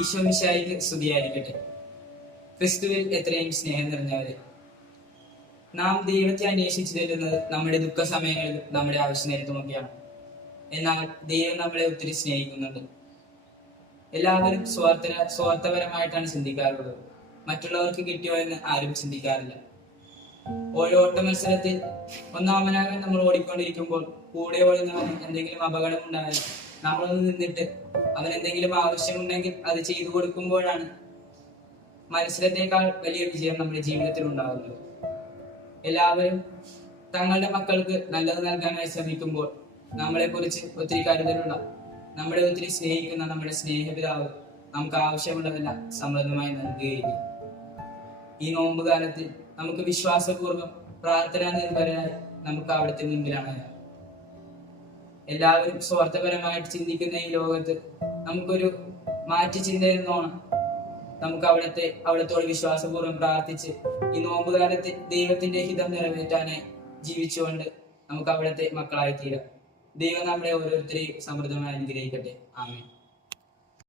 ഈശോ മിശിഹായ്ക്ക് സ്തുതിയായിരിക്കട്ടെ. ക്രിസ്തുവിൽ എത്രയും സ്നേഹം നിറഞ്ഞവരെ, നാം ദൈവത്തെ അന്വേഷിച്ചു തരുന്നത് നമ്മുടെ ദുഃഖ സമയങ്ങളിലും നമ്മുടെ ആവശ്യ നേരത്തുമൊക്കെയാണ്. എന്നാൽ ദൈവം നമ്മളെ ഒത്തിരി സ്നേഹിക്കുന്നുണ്ട്. എല്ലാവരും സ്വാർത്ഥപരമായിട്ടാണ് ചിന്തിക്കാറുള്ളത്. മറ്റുള്ളവർക്ക് കിട്ടിയോ എന്ന് ആരും ചിന്തിക്കാറില്ല. ഓരോ ഓട്ട മത്സരത്തിൽ ഒന്നാമനാകാൻ നമ്മൾ ഓടിക്കൊണ്ടിരിക്കുമ്പോൾ കൂടെ ഓടുന്നവന് എന്തെങ്കിലും അപകടം ഉണ്ടായാൽ നമ്മളൊന്ന് നിന്നിട്ട് അവൻ എന്തെങ്കിലും ആവശ്യമുണ്ടെങ്കിൽ അത് ചെയ്തു കൊടുക്കുമ്പോഴാണ് മത്സരത്തെക്കാൾ വലിയ വിജയം നമ്മുടെ ജീവിതത്തിൽ ഉണ്ടാകുന്നത്. എല്ലാവരും തങ്ങളുടെ മക്കൾക്ക് നല്ലത് നൽകാനായി ശ്രമിക്കുമ്പോൾ നമ്മളെ കുറിച്ച് ഒത്തിരി കരുതലുള്ള, നമ്മളെ ഒത്തിരി സ്നേഹിക്കുന്ന നമ്മുടെ സ്നേഹപിതാവ് നമുക്ക് ആവശ്യമുള്ളതെല്ലാം സമൃദ്ധമായി നൽകുകയില്ല. ഈ നോമ്പ് കാലത്തിൽ നമുക്ക് വിശ്വാസപൂർവ്വം പ്രാർത്ഥനാ നിർഭരരായി നമുക്ക് അവിടുത്തെ മുൻപിലാണ്. എല്ലാവരും സ്വാർത്ഥപരമായിട്ട് ചിന്തിക്കുന്ന ഈ ലോകത്ത് നമുക്കൊരു മാറ്റി ചിന്തയെന്നോണം നമുക്ക് അവിടത്തോട് വിശ്വാസപൂർവ്വം പ്രാർത്ഥിച്ച് ഈ നോമ്പുകാലത്ത് ദൈവത്തിന്റെ ഹിതം നിറവേറ്റാനായി ജീവിച്ചുകൊണ്ട് നമുക്ക് അവിടുത്തെ മക്കളായി തീരാം. ദൈവം നമ്മളെ ഓരോരുത്തരെയും സമൃദ്ധമായി അനുഗ്രഹിക്കട്ടെ. ആമേൻ.